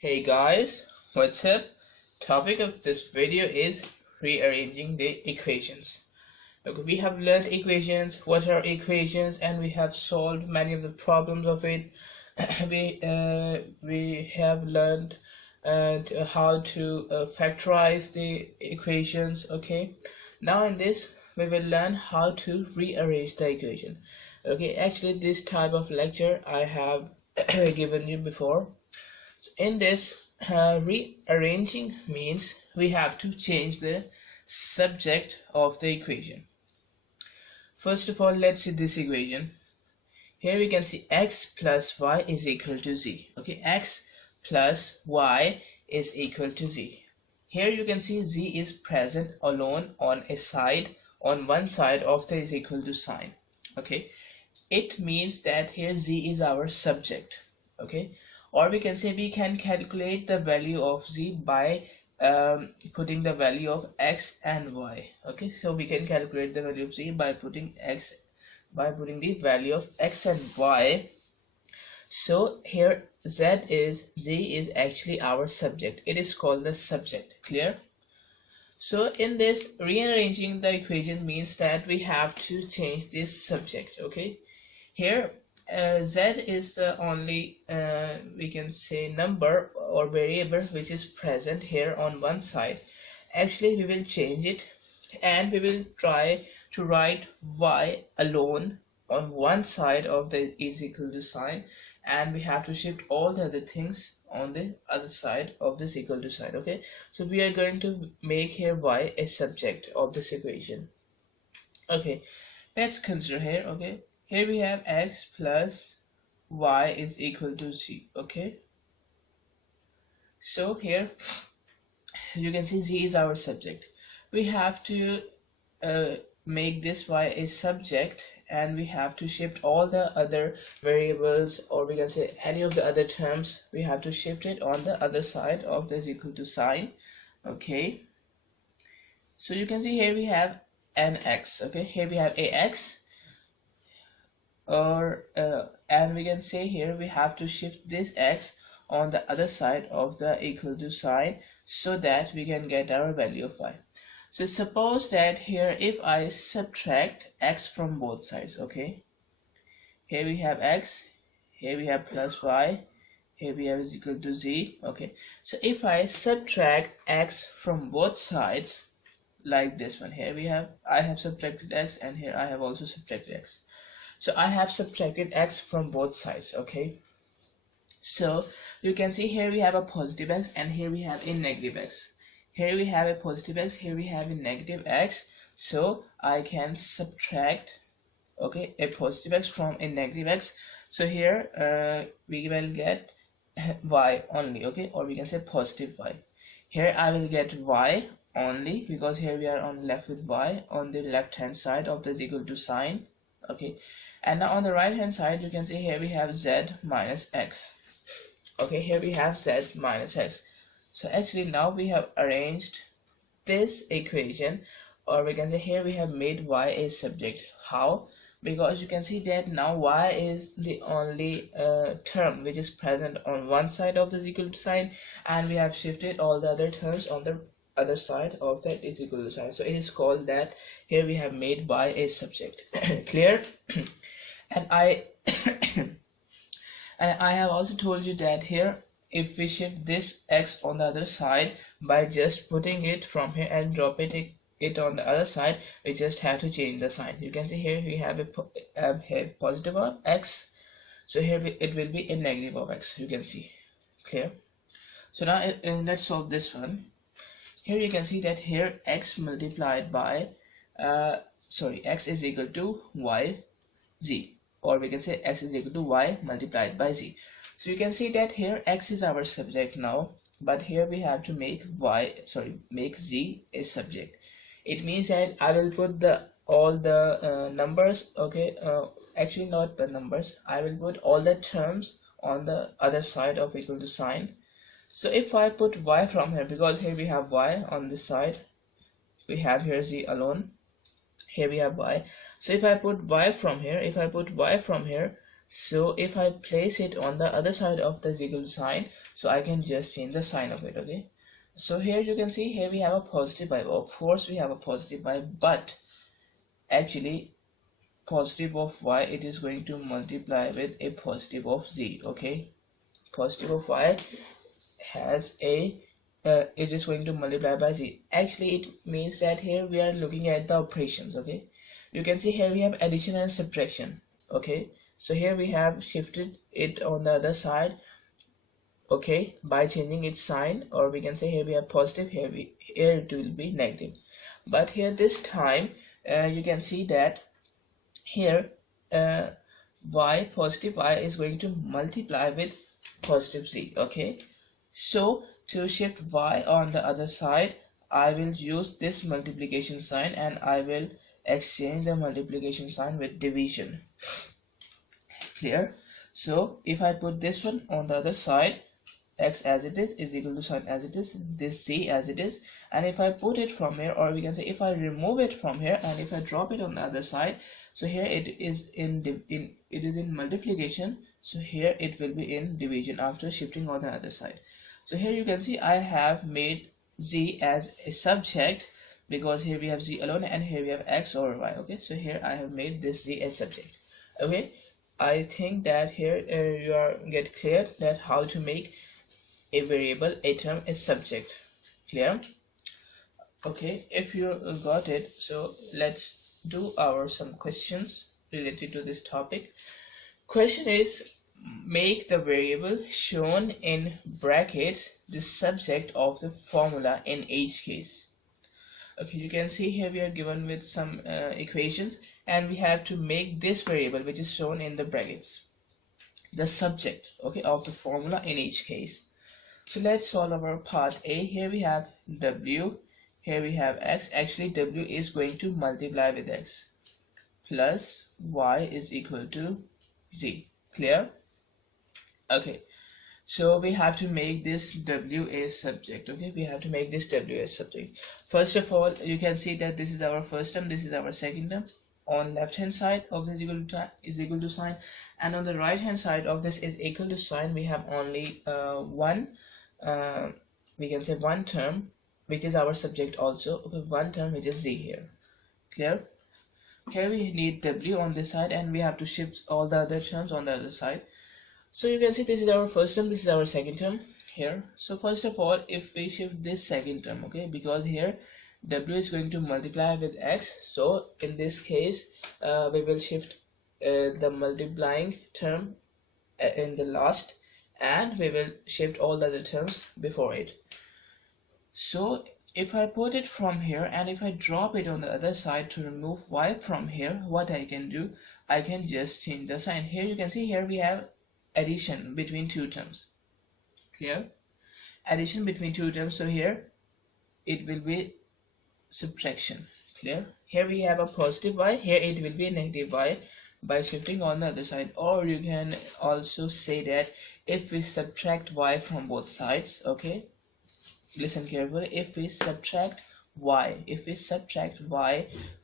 Hey guys, what's up? Topic of this video is rearranging the equations. Okay, we have learned equations, what are equations, and we have solved many of the problems of it. we have learned how to factorize the equations. Okay, now in this we will learn how to rearrange the equation. Okay, actually this type of lecture I have given you before. In this, rearranging means we have to change the subject of the equation. First of all, let's see this equation. Here we can see x plus y is equal to z. Okay, x plus y is equal to z. Here you can see z is present alone on one side of the is equal to sign. Okay, it means that here z is our subject. Okay, or we can say we can calculate the value of z by putting the value of x and y. Okay, so we can calculate the value of z by putting the value of x and y. So here z is actually our subject. It is called the subject. Clear? So in this, rearranging the equation means that we have to change this subject. Okay, here z is the only we can say number or variable which is present here on one side. Actually we will change it and we will try to write y alone on one side of the is equal to sign, and we have to shift all the other things on the other side of this equal to sign. Okay, so we are going to make here y a subject of this equation. Okay, let's consider here. Okay, here we have x plus y is equal to z. Okay, so here you can see z is our subject. We have to make this y a subject, and we have to shift all the other variables, or we can say any of the other terms, we have to shift it on the other side of this equal to sign. Okay, so you can see here we have an x. Okay, here we have a x, or and we can say here we have to shift this x on the other side of the equal to sign so that we can get our value of y. So suppose that here if I subtract x from both sides. Okay, here we have x, here we have plus y, here we have is equal to z. Okay, so if I subtract x from both sides like this one, here we have I have subtracted x, and here I have also subtracted x. So I have subtracted x from both sides. Okay, so you can see here we have a positive x and here we have a negative x. Here we have a positive x, here we have a negative x. So I can subtract, okay, a positive x from a negative x. So here we will get y only. Okay, or we can say positive y. Here I will get y only because here we are left with y on the left hand side of this equal to sign. Okay, and now on the right hand side you can see here we have z minus x. Okay, here we have z minus x. So actually now we have arranged this equation, or we can say here we have made y a subject. How? Because you can see that now y is the only term which is present on one side of this equal to sign, and we have shifted all the other terms on the other side of that is equal to sign. So it is called that here we have made y a subject. Clear? And I and I have also told you that here if we shift this x on the other side by just putting it from here and dropping it on the other side, we just have to change the sign. You can see here we have a positive of x, so here it will be a negative of x. You can see. Clear? So now let's solve this one. Here you can see that here x multiplied by x is equal to y z, or we can say x is equal to y multiplied by z. So you can see that here x is our subject now, but here we have to make z a subject. It means that I will put all the numbers. Okay, actually not the numbers, I will put all the terms on the other side of equal to sign. So if I put y from here, because here we have y on this side, we have here z alone, here we have y. So if I put y from here, So if I place it on the other side of the is equal to sign, so I can just change the sign of it. Okay, so here you can see, here we have a positive y. Of course we have a positive y, but actually positive of y, it is going to multiply with a positive of z. Okay, positive of y has a it is going to multiply by z. Actually it means that here we are looking at the operations. Okay, you can see here we have addition and subtraction. Okay, so here we have shifted it on the other side, okay, by changing its sign, or we can say here we have positive, here it will be negative. But here this time you can see that here y, positive y, is going to multiply with positive z. Okay, so to shift y on the other side, I will use this multiplication sign and I will exchange the multiplication sign with division. Clear? So if I put this one on the other side, x as it is equal to sign as it is, this z as it is, and if I put it from here, or we can say if I remove it from here and if I drop it on the other side, so here it is in multiplication, so here it will be in division after shifting on the other side. So here you can see I have made z as a subject, because here we have z alone and here we have x over y. Okay, so here I have made this z as subject. Okay, I think that here you are get clear that how to make a variable, a term, a subject. Clear? Okay, if you got it, so let's do our some questions related to this topic. Question is, make the variable shown in brackets the subject of the formula in each case. Okay, you can see here we are given with some equations, and we have to make this variable which is shown in the brackets the subject, okay, of the formula in each case. So let's solve our part A. Here we have w, here we have x. Actually w is going to multiply with x, plus y is equal to z. Clear? Okay, so we have to make this w a subject. Okay, we have to make this w a subject. First of all, you can see that this is our first term, this is our second term. On left hand side of this is equal to sign, and on the right hand side of this is equal to sign, we have only one we can say one term which is our subject also. Okay, one term which is z here. Clear? Here we need w on this side and we have to shift all the other terms on the other side. So you can see this is our first term, this is our second term here. So first of all, if we shift this second term, okay, because here w is going to multiply with x, so in this case we will shift the multiplying term in the last, and we will shift all the other terms before it. So if I put it from here and if I drop it on the other side to remove y from here, what I can do, I can just change the sign. Here you can see here we have addition between two terms. Clear? Addition between two terms, so here it will be subtraction. Clear? Here we have a positive y, here it will be a negative y by shifting on the other side. Or you can also say that if we subtract y from both sides, okay, listen carefully, if we subtract y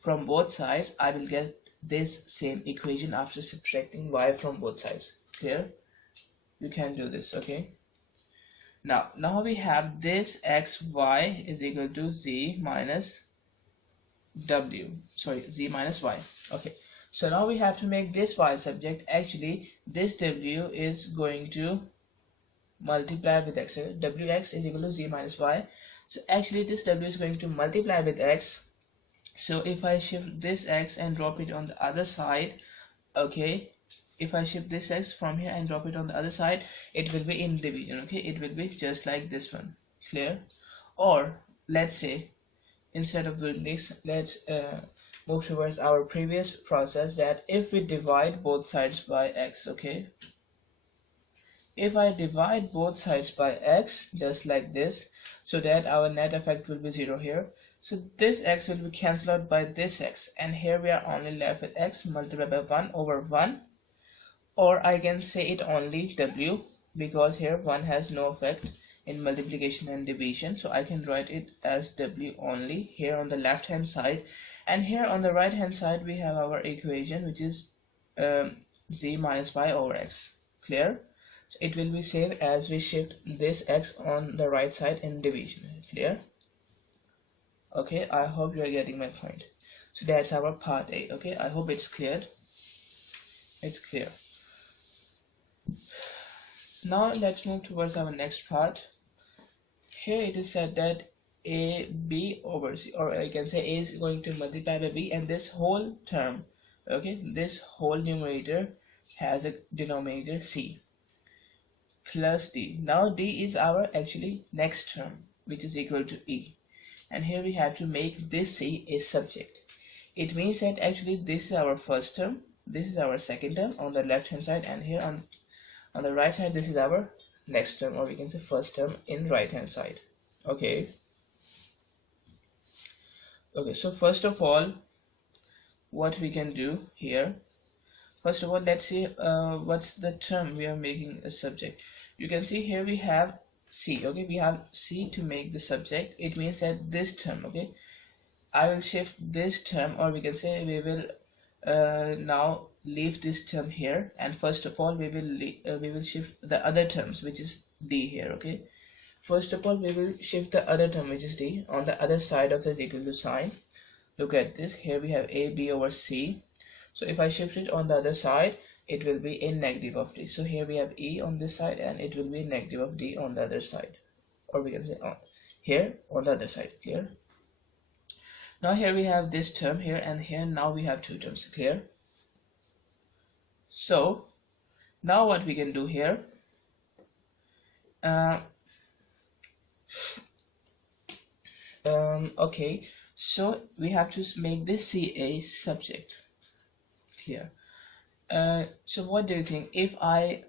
from both sides, I will get this same equation after subtracting y from both sides. Clear? You can do this. Okay, now we have this xy is equal to z minus y. Okay, so now we have to make this y subject. Actually this w is going to multiply with x. Wx is equal to z minus y. So actually this w is going to multiply with x. So if I shift this x and drop it on the other side, okay, if I shift this x from here and drop it on the other side, it will be in division. Okay, it will be just like this one. Clear? Or let's say instead of doing this, let's move towards our previous process, that if we divide both sides by x, okay, if I divide both sides by x just like this, so that our net effect will be 0 here, so this x will be cancelled out by this x, and here we are only left with x multiplied by 1 over 1, or I can say it only w, because here 1 has no effect in multiplication and division, so I can write it as w only here on the left hand side. And here on the right hand side we have our equation, which is z minus y over x. Clear? So it will be same as we shift this x on the right side in division. Clear? Okay, I hope you are getting my point. So that's our part A. Okay, I hope it's cleared. It's clear. Now let's move towards our next part. Here it is said that a b over c, or I can say a is going to multiply by b, and this whole term, okay, this whole numerator has a denominator c plus d. Now d is our actually next term, which is equal to e, and here we have to make this c a subject. It means that actually this is our first term, this is our second term on the left hand side, and here on the right side this is our next term, or we can say first term in right hand side. Okay, so first of all, what we can do here, first of all, let's see what's the term we are making a subject. You can see here we have c. Okay, we have c to make the subject. It means that this term, okay, I will shift this term, or we can say we will now leave this term here, and first of all we will shift the other terms, which is d here. Okay, first of all we will shift the other term, which is d, on the other side of this equal to sign. Look at this, here we have a b over c. So if I shift it on the other side, it will be in negative of d. So here we have e on this side, and it will be negative of d on the other side, or we can say here on the other side. Clear? Now here we have this term here, and here now we have two terms. Clear? So now what we can do here, okay, so we have to make this c a subject. Clear? So what do you think if I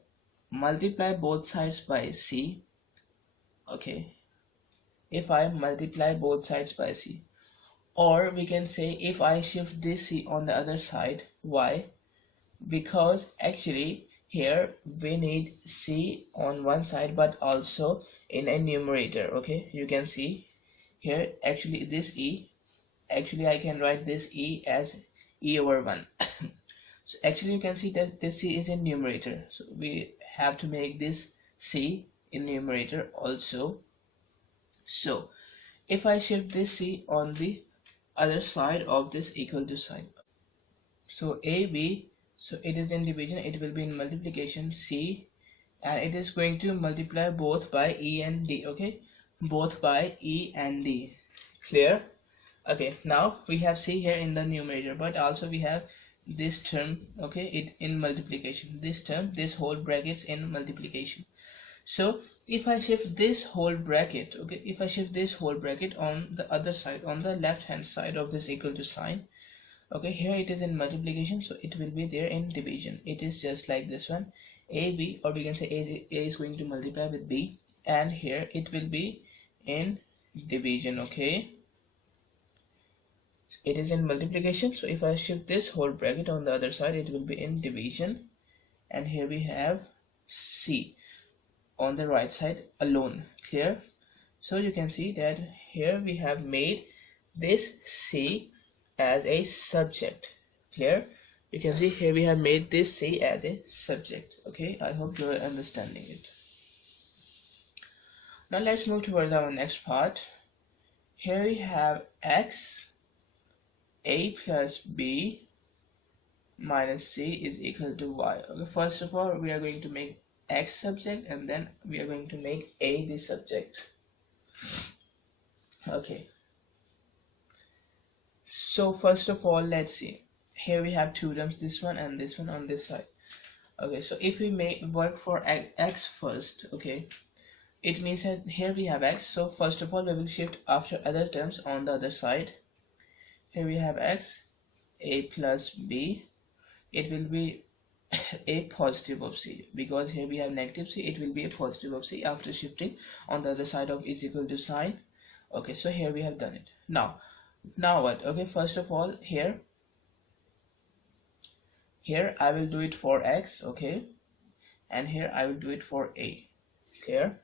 multiply both sides by c? Okay, if I multiply both sides by c, or we can say if I shift this c on the other side. Why? Because actually here we need c on one side, but also in a numerator. Okay, you can see here actually this e, actually I can write this e as e over 1. So actually you can see that this c is in numerator, so we have to make this c in numerator also. So if I shift this c on the other side of this equal to sign, so ab, so it is in division, it will be in multiplication c, and it is going to multiply both by e and d. Okay, both by e and d. Clear? Okay, now we have c here in the numerator, but also we have this term, okay, it in multiplication, this term, this whole brackets in multiplication. So if I shift this whole bracket, okay, if I shift this whole bracket on the other side, on the left hand side of this equal to sign, okay, here it is in multiplication, so it will be there in division. It is just like this one, ab, or we can say a is going to multiply with b, and here it will be in division. Okay, it is in multiplication, so if I shift this whole bracket on the other side, it will be in division, and here we have c on the right side alone. Clear? So you can see that here we have made this c as a subject. Clear? You can see here we have made this c as a subject. Okay, I hope you are understanding it. Now let's move towards our next part. Here we have x, a plus b minus c is equal to y. Okay, first of all we are going to make x subject, and then we are going to make a the subject. Okay, so first of all let's see, here we have two terms, this one and this one on this side. Okay, so if we work for x first, okay, it means that here we have x, so first of all we will shift after other terms on the other side. Here we have x, a plus b, it will be a positive of c, because here we have negative c, it will be a positive of c after shifting on the other side of is equal to sign. Okay, so here we have done it. Now what? Okay, first of all here I will do it for x, okay, and here I will do it for a. Clear?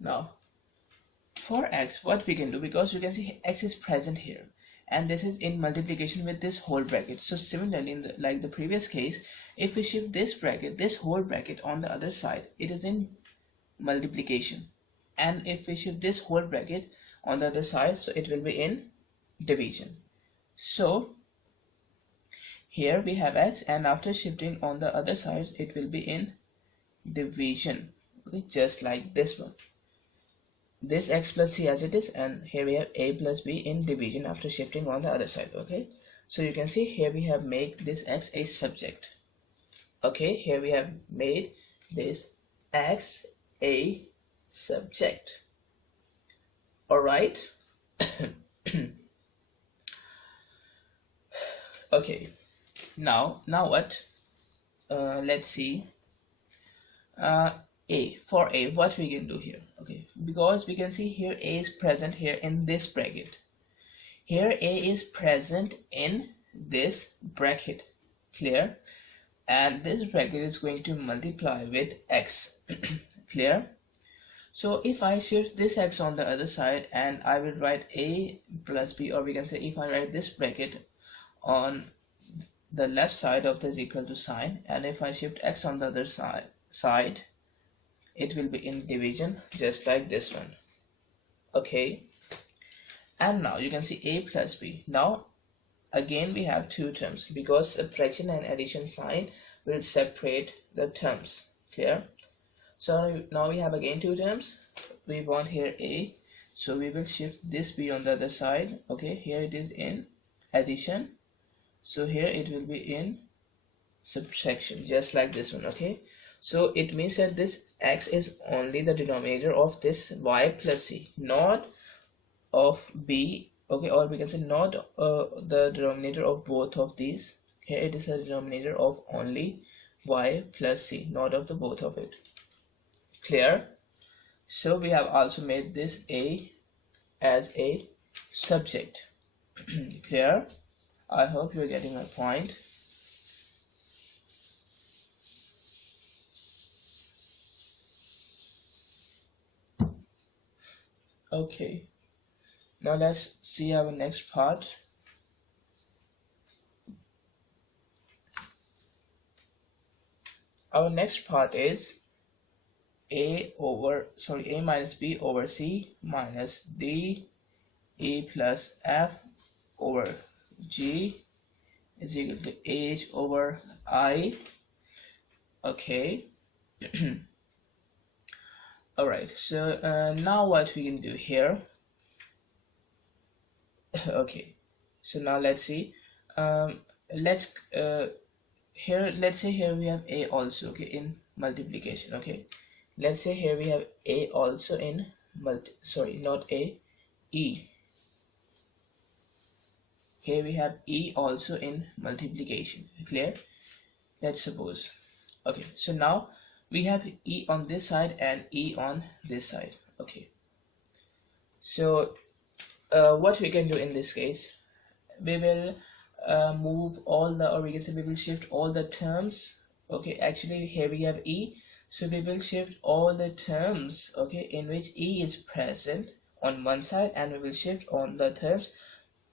Now for x, what we can do, because you can see x is present here, and this is in multiplication with this whole bracket. So similarly, in like the previous case, if we shift this bracket, this whole bracket on the other side, it is in multiplication, and if we shift this whole bracket on the other side, so it will be in division. So here we have x, and after shifting on the other sides, it will be in division. Okay, just like this one, this x plus c as it is, and here we have a plus b in division after shifting on the other side. Okay, so you can see here we have made this x a subject. Okay, here we have made this x a subject. All right. Okay, now what, let's see, for a, what we can do here. Okay, because we can see here a is present here in this bracket, here a is present in this bracket, clear, and this bracket is going to multiply with x. Clear. So if I shift this x on the other side, and I will write a plus b, or we can say if I write this bracket on the left side of this equal to sign, and if I shift x on the other side, it will be in division, just like this one. Okay, and now you can see a plus b. Now again we have two terms, because subtraction and addition sign will separate the terms. Clear. So now we have again two terms. We want here a, so we will shift this b on the other side. Okay, here it is in addition, so here it will be in subtraction, just like this one. Okay, so it means that this x is only the denominator of this y plus c, not of b. Okay, or we can say not the denominator of both of these. Here it is the denominator of only y plus c, not of the both of it. Clear. So we have also made this a as a subject. Clear. I hope you're getting my point. Okay, now let's see our next part. Our next part is a minus b over c minus d e plus f over g is equal to h over I. Okay. Alright, so now what we can do here. Okay, so now let's see, let's say here we have a also, okay, in multiplication. Okay, let's say here we have a also in e. Here we have e also in multiplication. Clear. Let's suppose. Okay, so now we have e on this side and e on this side. Okay, so what we can do in this case, we will move all the, or we can say we will shift all the terms. Okay, actually here we have e, so we will shift all the terms, okay, in which e is present on one side, and we will shift on the terms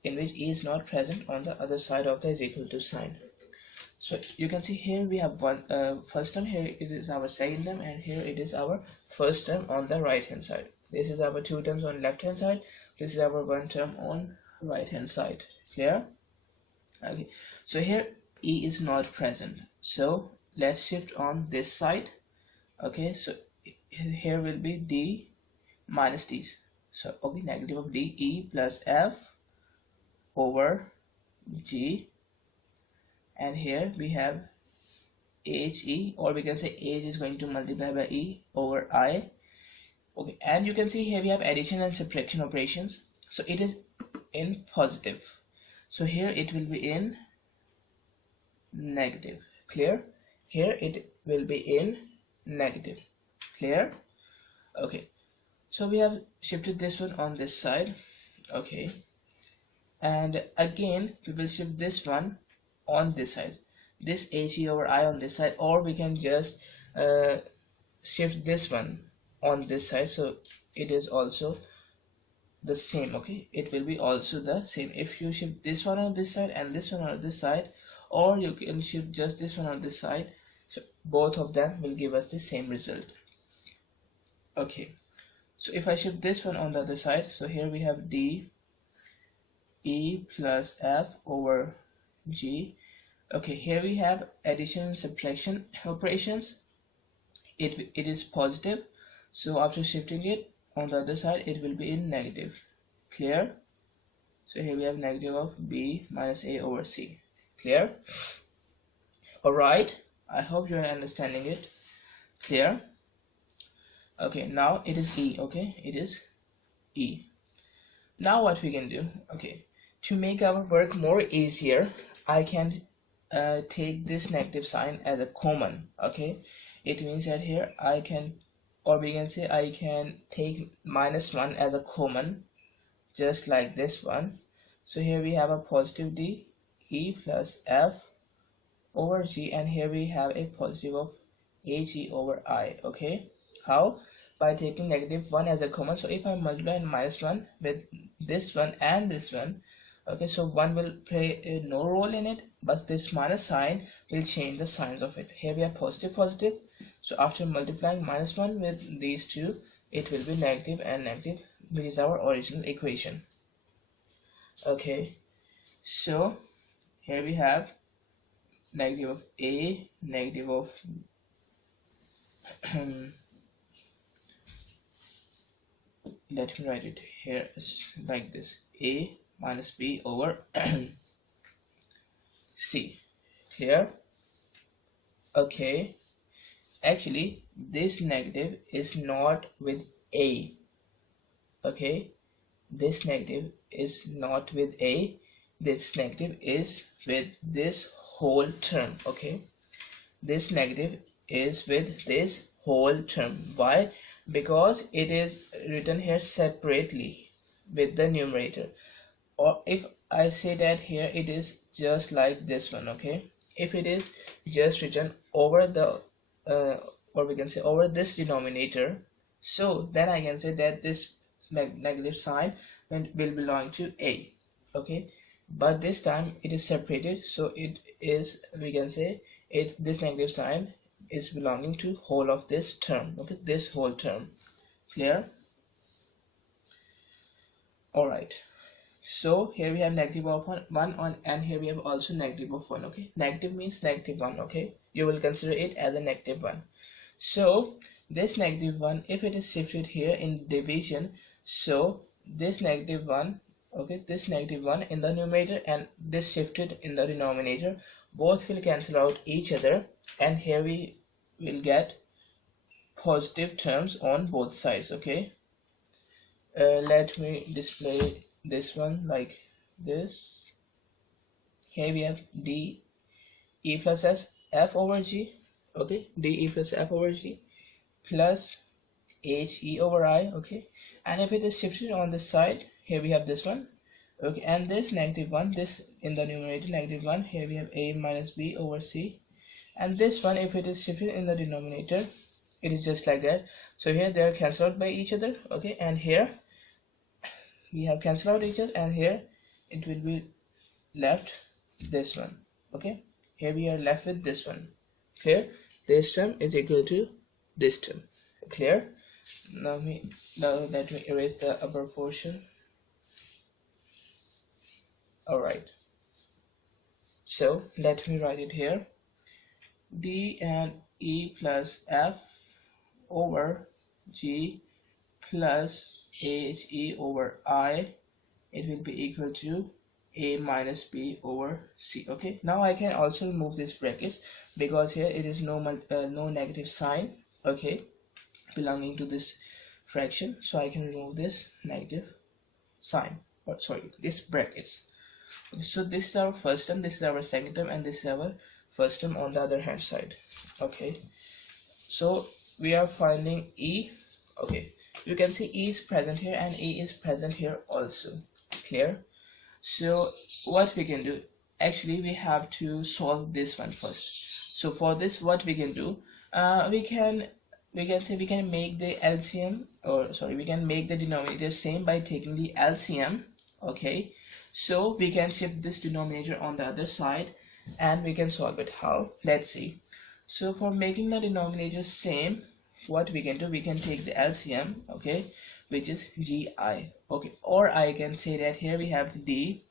in which e is not present on the other side of the is equal to sign. So you can see here we have one first term, here it is our second term, and here it is our first term on the right hand side. This is our two terms on left hand side, this is our one term on right hand side. Clear. Okay, so here e is not present, so let's shift on this side. Okay, so here will be d minus d, so okay, negative of d e plus f over g, and here we have he, or we can say h is going to multiply by e over I. Okay, and you can see here we have addition and subtraction operations, so it is in positive, so here it will be in negative. Clear. Here it will be in negative. Clear. Okay, so we have shifted this one on this side. Okay, and again we will shift this one on this side, this he over I on this side, or we can just shift this one on this side, so it is also the same. Okay, it will be also the same if you shift this one on this side and this one on this side, or you can shift just this one on this side, so both of them will give us the same result. Okay, so if I shift this one on the other side, so here we have d e plus f over g. Okay, here we have addition and subtraction operations. It is positive, so after shifting it on the other side it will be in negative. Clear? So here we have negative of b minus a over c. Clear? Alright, I hope you are understanding it. Clear? Okay, now it is e. Okay, it is e. Now what we can do, okay, to make our work more easier, I can take this negative sign as a common. Okay, it means that here I can, or we can say I can take -1 as a common, just like this one. So here we have a positive d e plus f over g, and here we have a positive of ag over I. Okay, how? By taking -1 as a common. So if I multiply -1 with this one and this one, okay, so one will play no role in it, but this minus sign will change the signs of it. Here we have positive positive, so after multiplying -1 with these two, it will be negative and negative, which is our original equation. Okay, so here we have negative of a, negative of let me write it here like this, a minus b over c. Clear? Okay, actually this negative is not with a. Okay, this negative is not with a, this negative is with this whole term. Okay, this negative is with this whole term. Why? Because it is written here separately with the numerator. Or if I say that here it is just like this one. Okay, if it is just written over the or we can say over this denominator, so then I can say that this negative sign will belong to a. Okay, but this time it is separated, so it is, we can say this negative sign is belonging to whole of this term. Okay, this whole term. Clear? All right, so here we have negative of 1 on, and here we have also negative of 1. Okay, negative means -1. Okay, you will consider it as a -1. So this -1, if it is shifted here in division, so this -1, okay, this -1 in the numerator and this shifted in the denominator, both will cancel out each other, and here we will get positive terms on both sides. Okay, let me display this one like this. Here we have d e plus s f over g. Okay, d e plus f over g plus h e over I. Okay, and if it is shifted on this side, here we have this one. Okay, and this -1, this in the numerator -1, here we have a minus b over c, and this one, if it is shifted in the denominator, it is just like that. So here they are cancelled out by each other. Okay, and here we have cancelled out each other, and here it will be left this one. Okay, here we are left with this one. Clear? This term is equal to this term. Clear? Now let me erase the upper portion. Alright, so let me write it here. D and E plus F over G plus HE over I, it will be equal to A minus B over C. Okay, now I can also remove these brackets because here it is no negative sign, okay, belonging to this fraction, so I can remove this negative sign, or sorry, these brackets. Okay, so this is our first term, this is our second term, and this is our first term on the other hand side. Okay, so we are finding E. Okay, you can see E is present here and E is present here also. Clear? So what we can do, actually we have to solve this one first. So for this, what we can do, we can we can say we can make the LCM, or sorry, we can make the denominator same by taking the LCM. Okay, so we can shift this denominator on the other side and we can solve it. How? Let's see. So for making the denominator same, what we can do, we can take the LCM, okay, which is gi. Okay, or I can say that here we have d,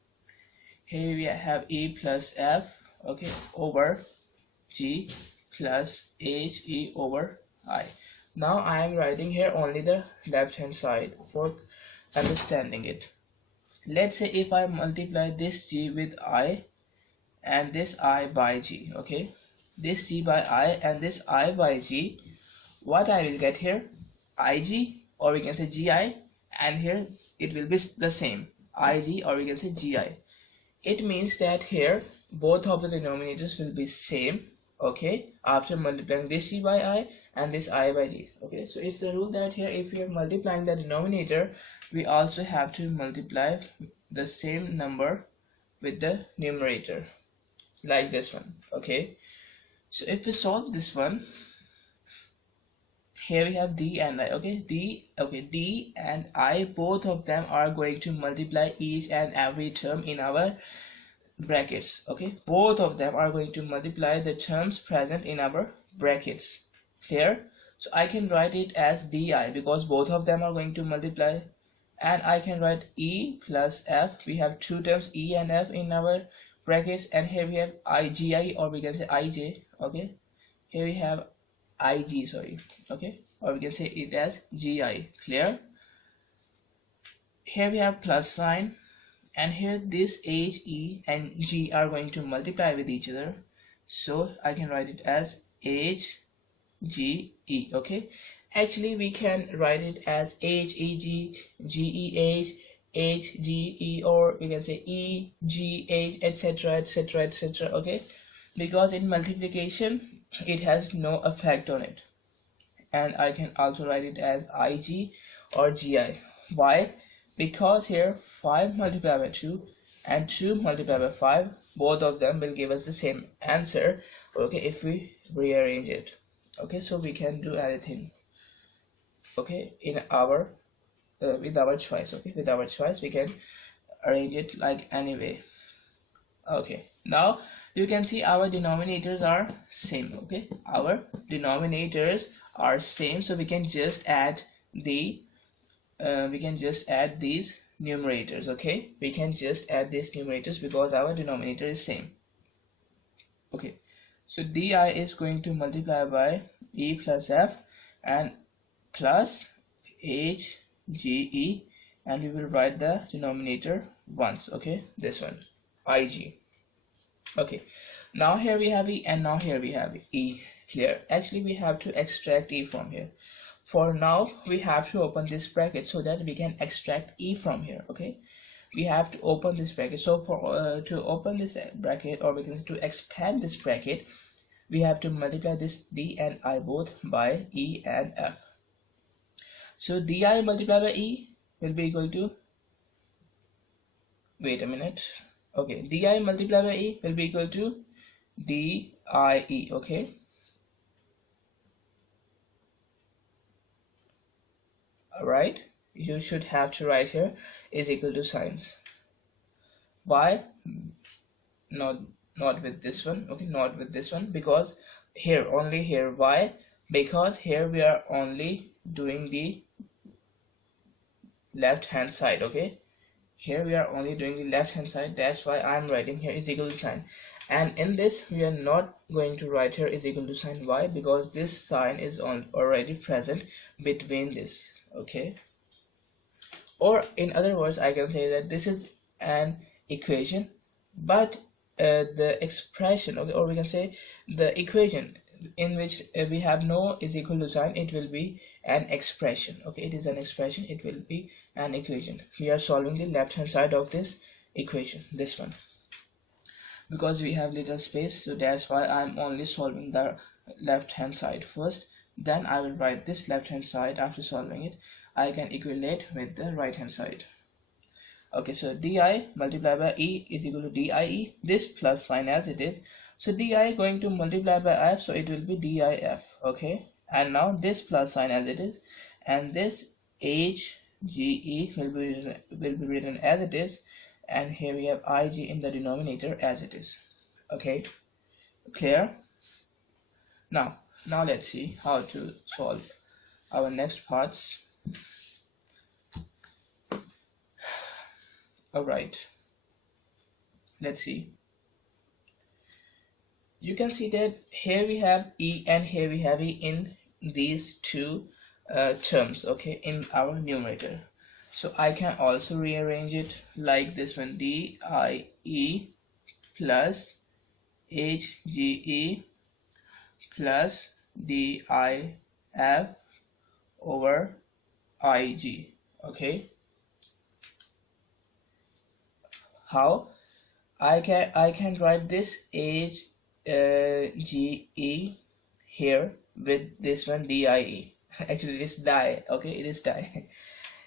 here we have e plus f, okay, over g plus h e over I. Now I am writing here only the left hand side for understanding it. Let's say if I multiply this g with I and this I by g, okay, this g by I and this I by g, what I will get here, ig, or we can say gi, and here it will be the same, ig, or we can say gi. It means that here both of the denominators will be same, okay, after multiplying this g by I and this I by g. Okay, so it's the rule that here if we are multiplying the denominator, we also have to multiply the same number with the numerator, like this one. Okay, so if we solve this one, here we have d and I. Okay, d and I, both of them are going to multiply each and every term in our brackets. Okay, both of them are going to multiply the terms present in our brackets. Clear? So I can write it as di because both of them are going to multiply, and I can write e plus f. We have two terms, e and f, in our brackets, and here we have igi, or we can say ij. Okay, here we have ig, sorry, okay, or we can say it as gi. Clear? Here we have plus sign, and here this h, e and g are going to multiply with each other, so I can write it as h, g, e. Okay, actually we can write it as h, e, g, g, e, h, h, g, e, or we can say e, g, h, etc, etc, etc. Okay, because in multiplication it has no effect on it, and I can also write it as ig or gi. Why? Because here 5 multiplied by 2 and 2 multiplied by 5, both of them will give us the same answer, okay, if we rearrange it. Okay, so we can do anything, okay, in our with our choice. Okay, with our choice we can arrange it like any way. Okay, now you can see our denominators are same. Okay, our denominators are same, so we can just add the these numerators. Okay, we can just add these numerators because our denominator is same. Okay, so di is going to multiply by e plus f and plus h, g, e, and we will write the denominator once. Okay, this one, ig. Okay, now here we have e and now here we have e. Clear? Actually we have to extract e from here. For now we have to open this bracket so that we can extract e from here. Okay, we have to open this bracket. So for to open this bracket, or we can to expand this bracket, we have to multiply this d and I both by e and f. So di multiplied by e will be equal to, wait a minute, okay, di multiplied by e will be equal to die. Okay, alright, you should have to write here is equal to signs. Why not with this one? Okay, not with this one, because here, only here. Why? Because here we are only doing the left hand side. Okay, here we are only doing the left hand side, that's why I'm writing here is equal to sign. And in this we are not going to write here is equal to sign. Why? Because this sign is already present between this. Okay, or in other words I can say that this is an equation, but the expression, okay, or we can say the equation in which we have no is equal to sign, it will be an expression. Okay, it is an expression, it will be an equation. We are solving the left hand side of this equation, this one, because we have little space, so that's why I'm only solving the left hand side first, then I will write this left hand side. After solving it, I can equate with the right hand side. Okay, so di multiplied by e is equal to die, this plus sign as it is. So di going to multiply by f, so it will be dif. Okay, and now this plus sign as it is, and this HGE will be written as it is, and here we have IG in the denominator as it is. Okay, clear? Now let's see how to solve our next parts. Alright, let's see. You can see that here we have E and here we have E in these two terms, okay, in our numerator. So I can also rearrange it like this one: DIE plus HGE plus DIF over IG. Okay, how I can write this HGE here with this one DIE. Actually, it is die. Okay, it is die.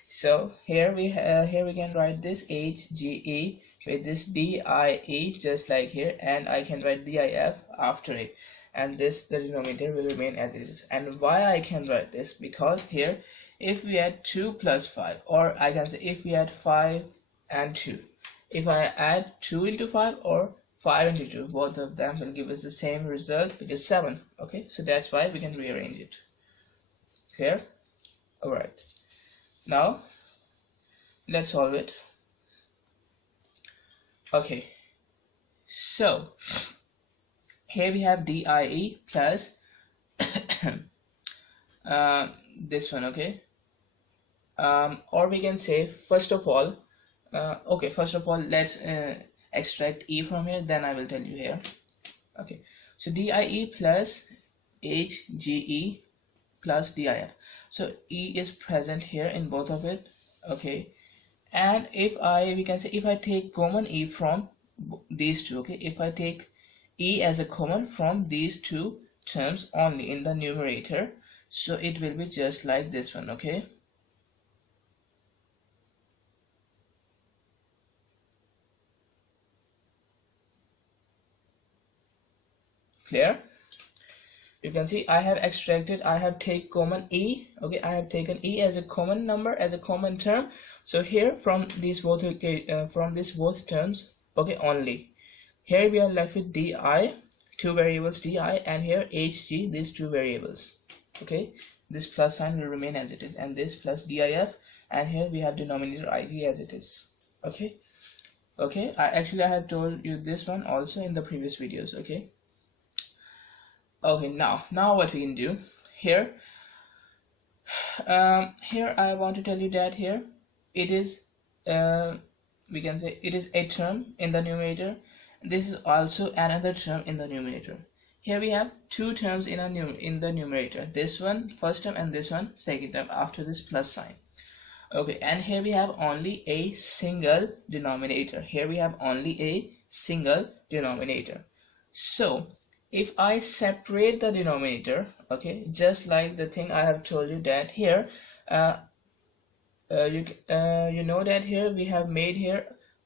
So here we can write this HGE with this DIE just like here, and I can write DIF after it, and this the denominator will remain as it is. And why I can write this? Because here if we add 2 plus 5, or I can say if we add 5 and 2, if I add 2 into 5 or 5 into 2, both of them will give us the same result, which is 7. Okay, so that's why we can rearrange it. Clear? Alright, now let's solve it. Okay, so here we have DIE plus this one. Okay, or we can say first of all let's extract E from here, then I will tell you here. Okay, so DIE plus HGE plus DIF. So E is present here in both of it. Okay, and if I take common E from these two, okay, if I take E as a common from these two terms only in the numerator, so it will be just like this one. Okay, clear? You can see I have take common E. Okay, I have taken E as a common number, as a common term. So here from these both terms, okay, only here we are left with DI, two variables DI, and here HG, these two variables. Okay, this plus sign will remain as it is, and this plus DIF, and here we have denominator IG as it is. Okay, I have told you this one also in the previous videos. Okay, now what we can do here, here I want to tell you that here it is we can say it is a term in the numerator. This is also another term in the numerator. Here we have two terms in the numerator, this one first term and this one second term after this plus sign. Okay, and here we have only a single denominator. So if I separate the denominator, okay, just like the thing I have told you that here you know that here we have made here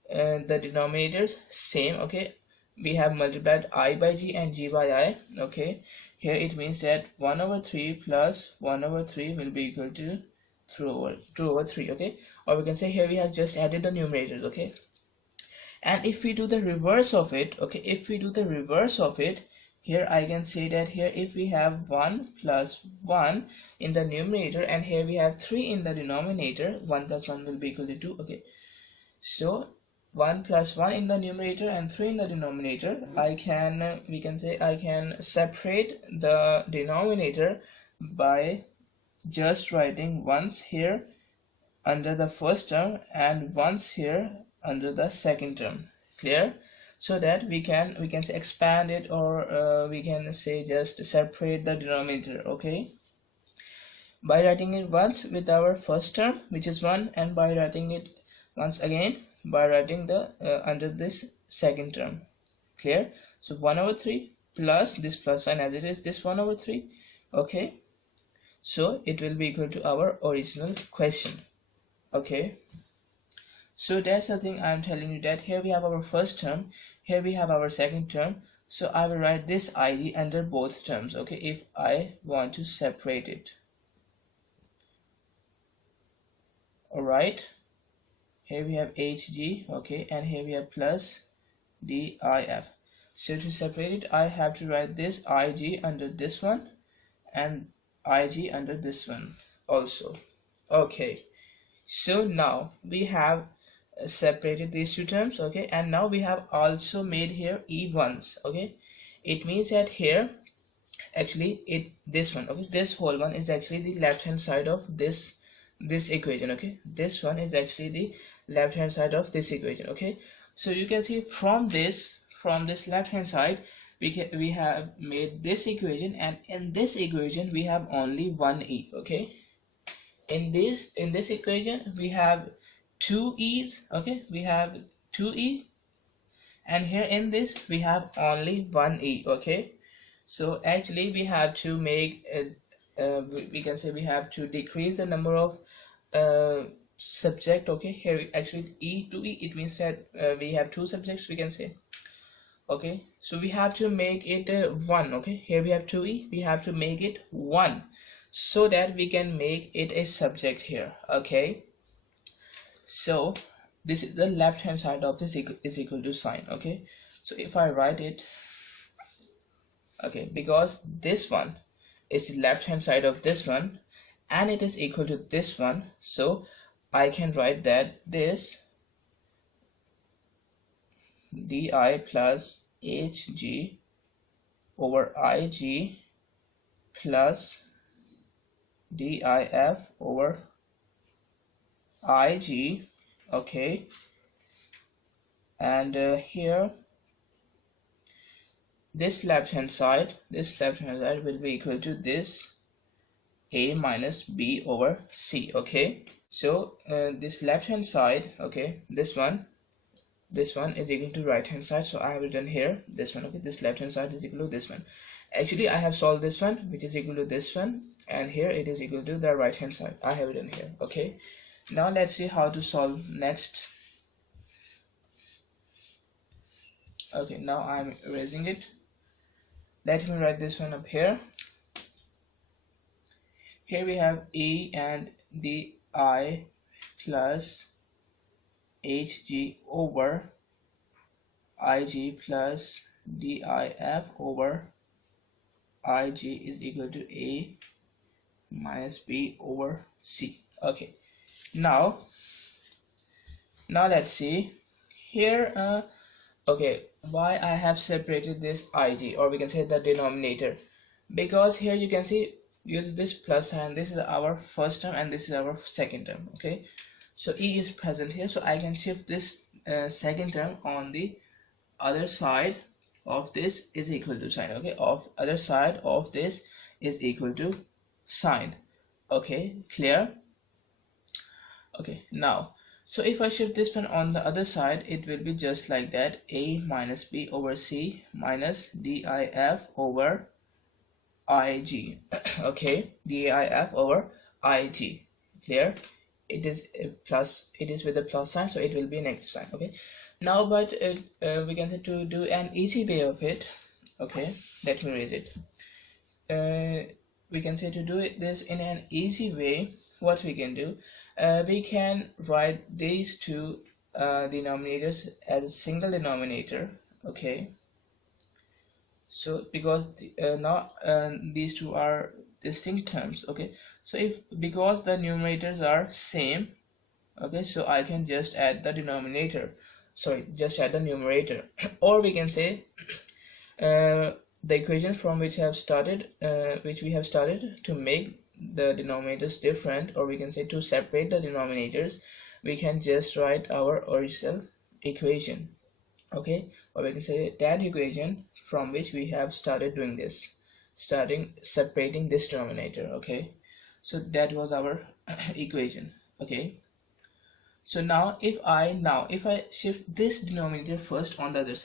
the denominators same. Okay, we have multiplied I by G and G by I. Okay, here it means that 1 over 3 plus 1 over 3 will be equal to 2 over 3. Okay, or we can say here we have just added the numerators. Okay, and if we do the reverse of it, here I can say that here if we have 1 plus 1 in the numerator and here we have 3 in the denominator, 1 plus 1 will be equal to 2. Okay, so 1 plus 1 in the numerator and 3 in the denominator, we can say I can separate the denominator by just writing once here under the first term and once here under the second term. Clear? So that we can say expand it, or we can say just separate the denominator. Okay, by writing it once with our first term, which is 1, and by writing it once again by writing the under this second term. Clear? So 1 over 3 plus this plus sign as it is, this 1 over 3. Okay, so it will be equal to our original question. Okay, so that's the thing I'm telling you, that here we have our first term, here we have our second term. So I will write this id under both terms, okay, if I want to separate it. Alright, here we have hg, okay, and here we have plus dif. So to separate it, I have to write this ig under this one and ig under this one also. Okay, so now we have separated these two terms, okay, and now we have also made here e1s, okay. It means that here actually this one, okay, this whole one is actually the left hand side of this equation, okay. This one is actually the left hand side of this equation, okay. So you can see from this left hand side we have made this equation, and in this equation we have only one e, okay. In this equation we have two e's, okay, we have two e, and here in this we have only one e, okay. So actually we have to make we can say we have to decrease the number of subject, okay. Here actually e to e, it means that we have two subjects, we can say, okay. So we have to make it 1, okay. Here we have 2e, we have to make it 1 so that we can make it a subject here, okay. So this is the left hand side of this is equal to sign, okay. So if I write it, okay, because this one is the left hand side of this one and it is equal to this one, so I can write that this di plus hg over ig plus dif over ig, okay. And here this left hand side will be equal to this a minus b over c, okay. So this left hand side, okay, this one is equal to right hand side, so I have written here this one, okay. This left hand side is equal to this one. Actually I have solved this one, which is equal to this one, and here it is equal to the right hand side. I have written here, okay. Now let's see how to solve next. Okay, now I'm erasing it. Let me write this one up here. Here we have e and di plus hg over ig plus dif over ig is equal to a minus b over c, okay. Now let's see here, okay, why I have separated this ig, or we can say the denominator, because here you can see use this plus sign, this is our first term and this is our second term, okay. So e is present here, so I can shift this second term on the other side of this is equal to sign, okay. Of other side of this is equal to sign, okay, clear. Okay, now so if I shift this one on the other side, it will be just like that, a minus b over c minus dif over ig, okay, dif over ig, clear. It is plus, it is with a plus sign, so it will be negative sign, okay. Now but we can say to do an easy way of it, okay, let me erase it. We can say to do this in an easy way, what we can do, we can write these two denominators as a single denominator, okay. So because now these two are distinct terms, okay. So if because the numerators are same, okay, so I can just add the denominator, sorry, just add the numerator or we can say the equation from which we have started to make the denominators different, or we can say to separate the denominators, we can just write our original equation, okay, or we can say that equation from which we have started doing this, separating this denominator, okay. So that was our equation, okay. So now if I shift this denominator first on the other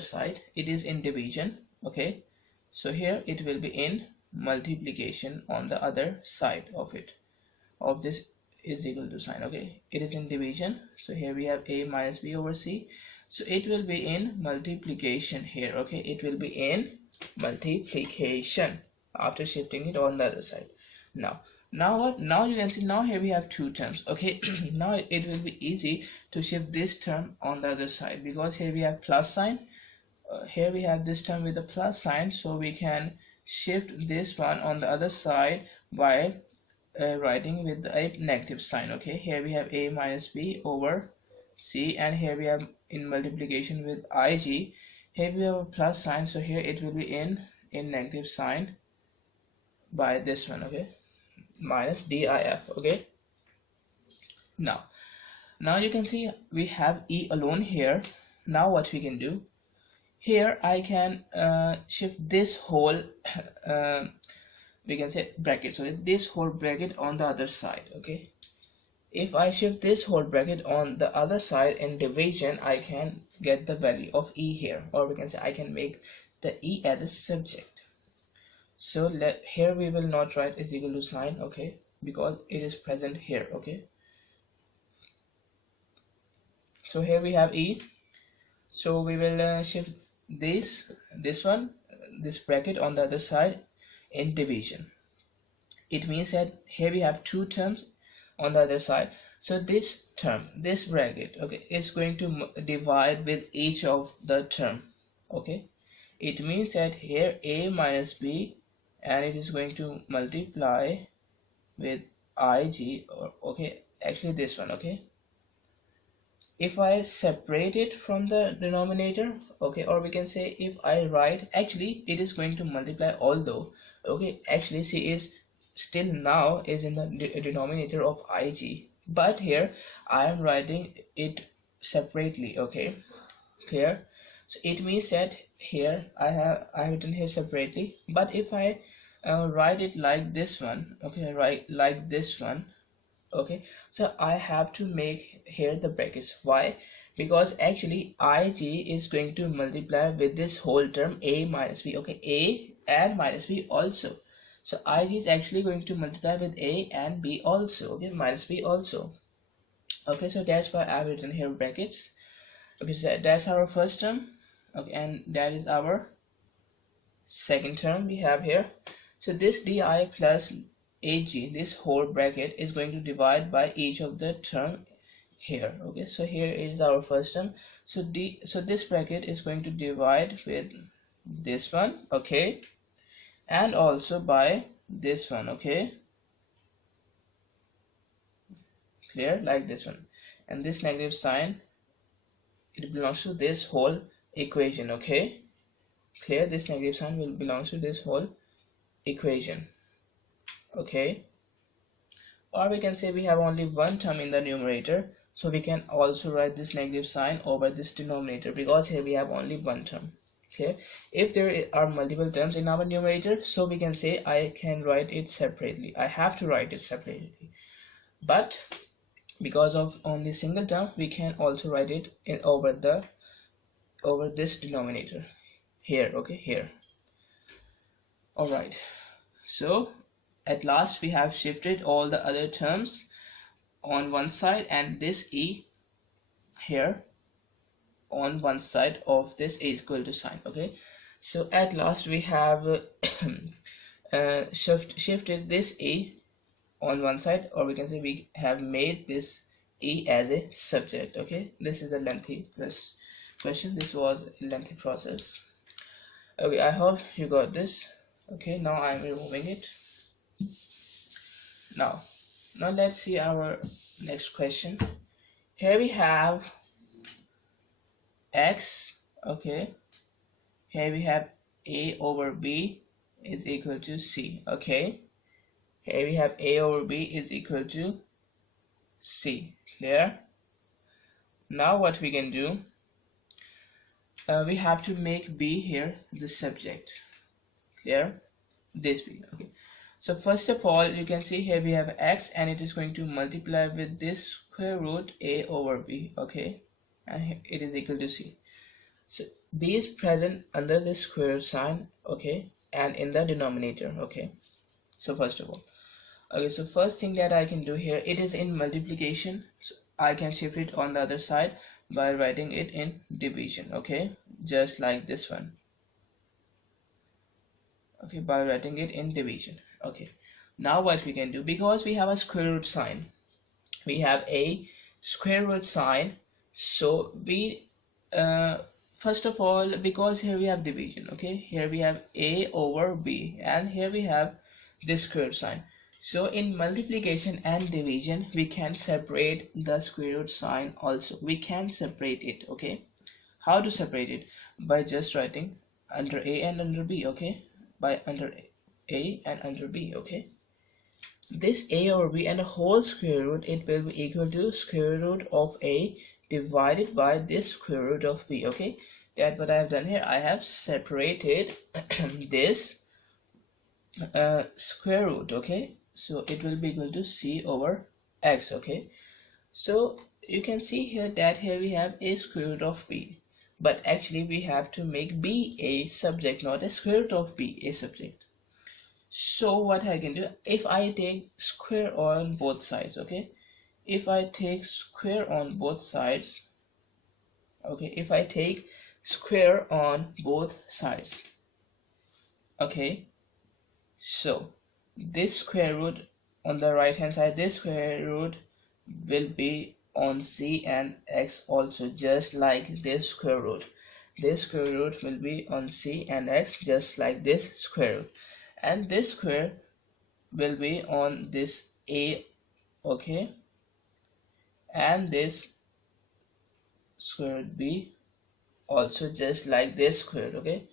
side, it is in division, okay. So here it will be in multiplication on the other side of it, of this is equal to sign, okay. It is in division, so here we have a minus b over c So it will be in multiplication here. Okay, it will be in multiplication after shifting it on the other side. Now what? Now you can see, now here we have two terms. Okay, now it will be easy to shift this term on the other side, because here we have plus sign. Here we have this term with a plus sign, so we can shift this one on the other side by writing with a negative sign. Okay, here we have a minus b over c, and here we have in multiplication with ig, here we have a plus sign, so here it will be in negative sign by this one. Okay, minus dif. Okay, now you can see we have e alone here. Now what we can do here, I can shift this whole we can say bracket, so this whole bracket on the other side. Okay, if I shift this whole bracket on the other side in division, I can get the value of e here, or we can say I can make the e as a subject. So here we will not write is equal to sign, okay, because it is present here. Okay, so here we have e, so we will shift this bracket on the other side in division. It means that here we have two terms on the other side, so this term, this bracket, okay, is going to divide with each of the term. Okay, it means that here a minus b, and it is going to multiply with ig, or okay, actually this one. Okay, if I separate it from the denominator, okay, or we can say if I write, actually it is going to multiply, although okay, actually c is still now is in the denominator of ig, but here I am writing it separately. Okay, clear? So it means that here I have written here separately, but if I write it like this one, okay, write like this one. Okay, so I have to make here the brackets. Why? Because actually ig is going to multiply with this whole term a minus b. Okay, a and minus b also, so ig is actually going to multiply with a and b also. Okay, minus b also. Okay, so that's why I've written here brackets. Okay, so that's our first term. Okay, and that is our second term we have here. So this di plus ag, this whole bracket, is going to divide by each of the term here. Okay, so here is our first term, so this bracket is going to divide with this one. Okay, and also by this one. Okay, clear? Like this one, and this negative sign, it belongs to this whole equation. Okay, clear? This negative sign will belongs to this whole equation. Okay, or we can say we have only one term in the numerator, so we can also write this negative sign over this denominator, because here we have only one term. Okay, if there are multiple terms in our numerator, so we can say I can write it separately, I have to write it separately, but because of only single term, we can also write it in over this denominator here. Okay, here. All right, so at last we have shifted all the other terms on one side, and this e here on one side of this a equal to sign. Okay, so at last we have shifted this e on one side, or we can say we have made this e as a subject. Okay, this is a lengthy question, this was a lengthy process. Okay, I hope you got this. Okay, now I'm removing it. Now let's see our next question. Here we have x. Okay, here we have a over b is equal to c. Okay, here we have a over b is equal to c. Clear? Now what we can do, we have to make b here the subject. Clear? This b. Okay, so first of all, you can see here we have x, and it is going to multiply with this square root a over b. Okay, and it is equal to c. So b is present under the square sign. Okay, and in the denominator. Okay, so first of all, okay, so first thing that I can do here, it is in multiplication, so I can shift it on the other side. by writing it in division, okay, just like this one. Okay, by writing it in division. Okay, now what we can do, because we have a square root sign, we have a square root sign, so we first of all, because here we have division, okay, here we have a over b, and here we have this square root sign. So in multiplication and division we can separate the square root sign also, we can separate it. Okay, how to separate it? By just writing under a and under b. Okay, by under a and under b. Okay, this a over b and the whole square root, it will be equal to square root of a divided by this square root of b. Okay, that what I have done here, I have separated this square root. Okay, so it will be equal to c over x. Okay, so you can see here that here we have a square root of b, but actually we have to make b a subject, not a square root of b a subject. So what I can do, if I take square on both sides, okay, if I take square on both sides, okay, if I take square on both sides, okay, so this square root on the right hand side, this square root will be on c and x also, just like this square root. This square root will be on c and x, just like this square root, and this square will be on this a, okay, and this square root b also, just like this square. Okay,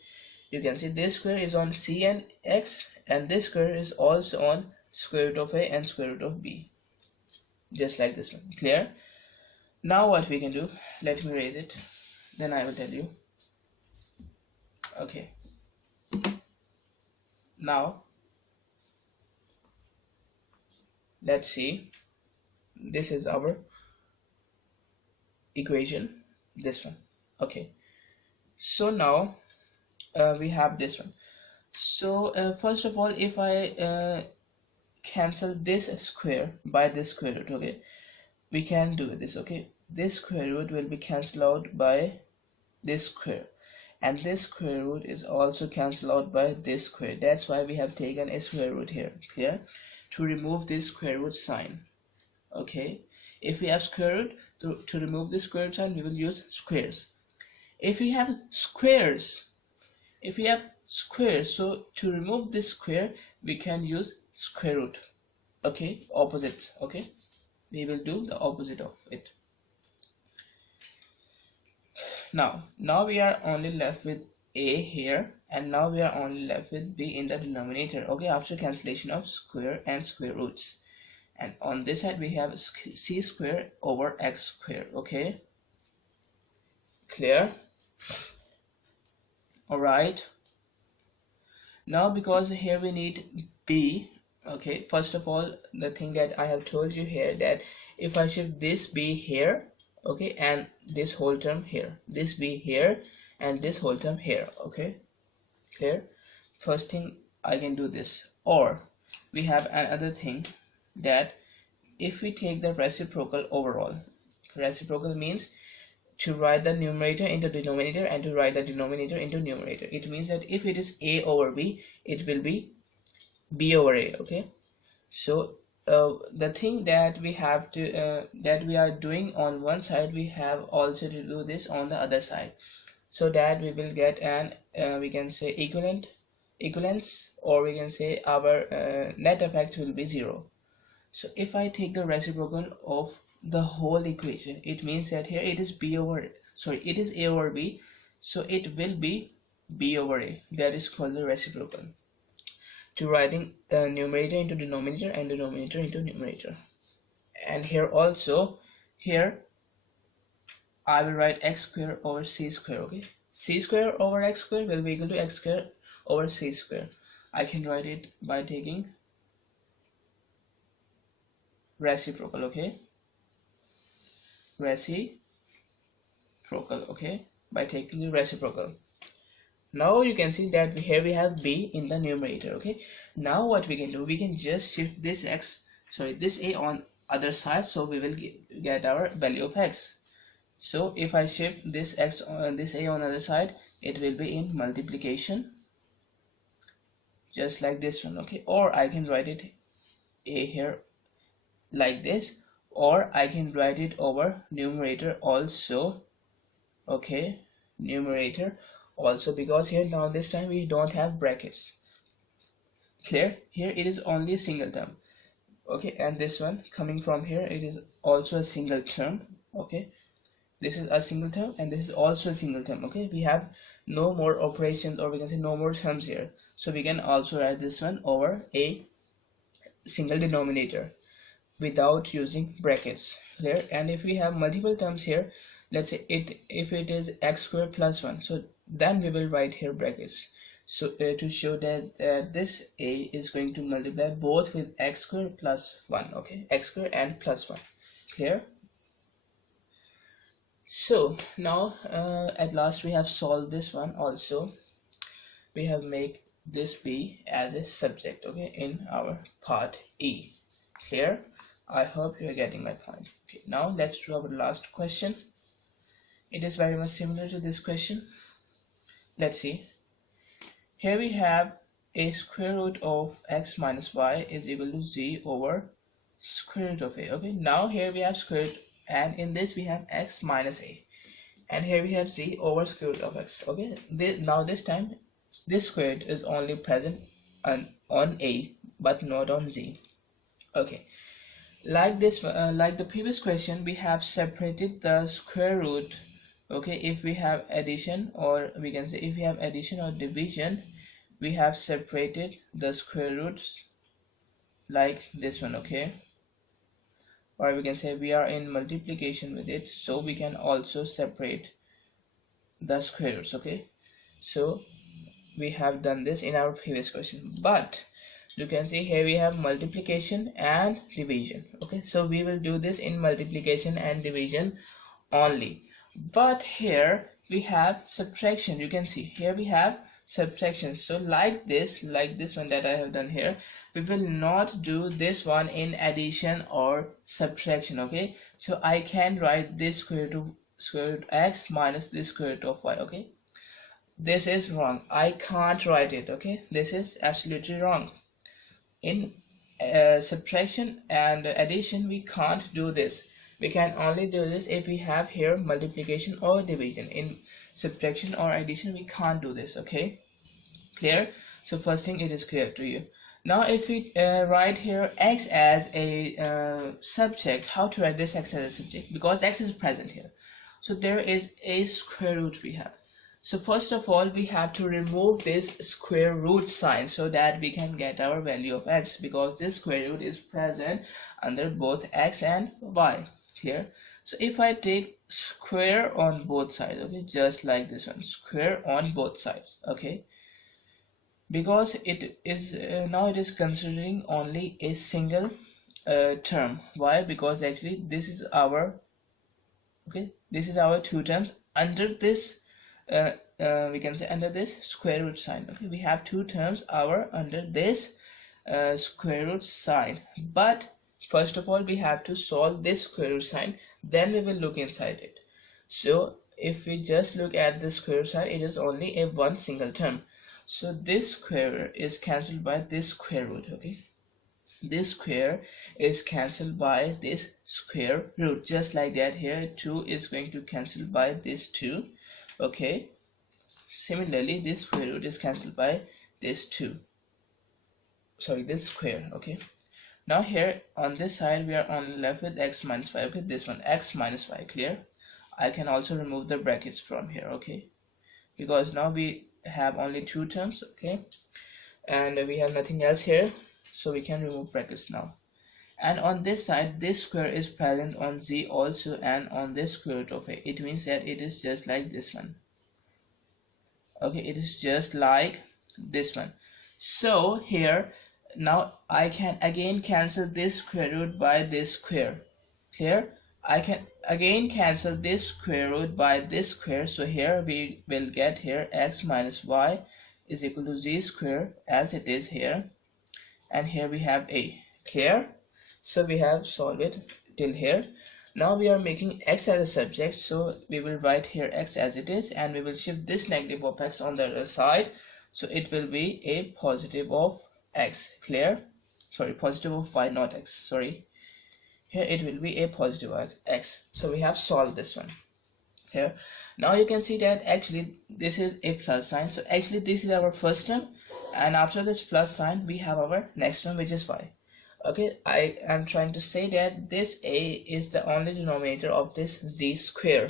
you can see this square is on c and x, and this square is also on square root of a and square root of b, just like this one. Clear? Now what we can do, let me raise it, then I will tell you. Okay, now let's see, this is our equation, this one. Okay, so now we have this one. So first of all, if I cancel this square by this square root, okay, we can do this. Okay, this square root will be cancelled out by this square, and this square root is also cancelled out by this square. That's why we have taken a square root here. Clear? To remove this square root sign. Okay, if we have square root, to remove this square root sign, we will use squares. If we have squares, so to remove this square, we can use square root. Okay, opposite. Okay, we will do the opposite of it. Now we are only left with a here, and now we are only left with b in the denominator. Okay, after cancellation of square and square roots, and on this side we have c square over x square. Okay, clear? Alright, now because here we need b, okay, first of all, the thing that I have told you here, that if I shift this b here, okay, and this whole term here, this b here and this whole term here, okay, clear? First thing I can do this, or we have another thing, that if we take the reciprocal overall, reciprocal means to write the numerator into denominator and to write the denominator into numerator. It means that if it is a over b, it will be b over a. Okay, so the thing that we have to that we are doing on one side, we have also to do this on the other side, so that we will get an we can say equivalence, or we can say our net effect will be 0. So if I take the reciprocal of the whole equation, it means that here it is b over, it is a over b, so it will be b over a. That is called the reciprocal. To writing numerator into denominator and denominator into numerator. And here also, here I will write x square over c square. Okay, c square over x square will be equal to x square over c square. I can write it by taking reciprocal. Okay, reciprocal. Okay, by taking the reciprocal. Now you can see that here we have b in the numerator. Okay, now what we can do, we can just shift this this a on other side, so we will get our value of x. So if I shift this x this a on the other side, it will be in multiplication, just like this one. Okay, or I can write it a here like this, or I can write it over numerator also. Okay, numerator also, because here now this time we don't have brackets. Clear? Here it is only a single term. Okay, and this one coming from here, it is also a single term. Okay, this is a single term and this is also a single term. Okay, we have no more operations, or we can say no more terms here, so we can also write this one over a single denominator without using brackets. Clear? And if we have multiple terms here, let's say if it is x squared plus 1, so then we will write here brackets. So to show that this a is going to multiply both with x squared plus 1. Okay, x squared and plus 1. Clear? So now at last we have solved this one. Also we have make this b as a subject, okay, in our part E. Clear? I hope you are getting my point. Okay, now let's do our last question. It is very much similar to this question. Let's see. Here we have a square root of x minus y is equal to z over square root of a. Okay, now here we have square root, and in this we have x minus a, and here we have z over square root of x. Okay, now this time this square root is only present on a but not on z. Okay, like this, like the previous question, we have separated the square root. Okay, if we have addition, or we can say if we have addition or division, we have separated the square roots like this one. Okay, or we can say we are in multiplication with it, so we can also separate the square roots. Okay, so we have done this in our previous question, but you can see here we have multiplication and division. Okay, so we will do this in multiplication and division only, but here we have subtraction. You can see here we have subtraction. So like this one that I have done here, we will not do this one in addition or subtraction. Okay, so I can write this square root x minus this square root of y. Okay, this is wrong, I can't write it. Okay, this is absolutely wrong. In subtraction and addition we can't do this. We can only do this if we have here multiplication or division. In subtraction or addition we can't do this. Okay, clear? So first thing, it is clear to you. Now if we write here x as a subject, how to write this x as a subject? Because x is present here, so there is a square root we have. So first of all we have to remove this square root sign so that we can get our value of x, because this square root is present under both x and y. Clear? So if I take square on both sides, okay, just like this one, square on both sides. Okay, because it is now it is considering only a single term. Why? Because actually this is our, okay, this is our two terms under this we can say under this square root sign. Okay, we have two terms under this square root sign, but first of all we have to solve this square root sign, then we will look inside it. So if we just look at the square root sign, it is only a one single term, so this square is cancelled by this square root. Okay, this square is cancelled by this square root, just like that. Here 2 is going to cancel by this 2. Okay, similarly this square root is cancelled by this 2, sorry, this square. Okay, now here on this side we are only left with x minus 5. Okay, this one, x minus 5. Clear? I can also remove the brackets from here. Okay, because now we have only two terms. Okay, and we have nothing else here, so we can remove brackets now. And on this side this square is present on z also, and on this square root of a, it means that it is just like this one. Okay, it is just like this one. So here now I can again cancel this square root by this square. Here I can again cancel this square root by this square, so here we will get here x minus y is equal to z square as it is here, and here we have a. Clear? So we have solved it till here. Now we are making x as a subject, so we will write here x as it is, and we will shift this negative of x on the other side, so it will be a positive of x. Clear? Sorry, positive of y, not x. Sorry, here it will be a positive of x. So we have solved this one here. Now you can see that actually this is a plus sign, so actually this is our first term, and after this plus sign we have our next term, which is y. Okay, I am trying to say that this a is the only denominator of this z square.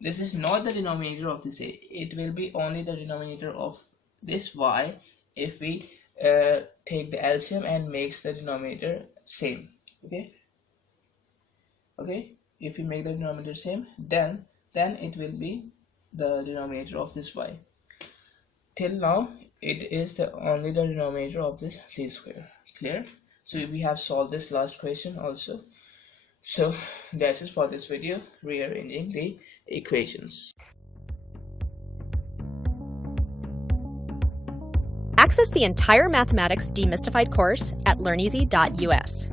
This is not the denominator of this a. It will be only the denominator of this y if we take the LCM and makes the denominator same. Okay, if we make the denominator same, then it will be the denominator of this y. Till now it is only the denominator of this z square. Clear? So we have solved this last question also. So that's it for this video, rearranging the equations. Access the entire Mathematics Demystified course at learneasy.us.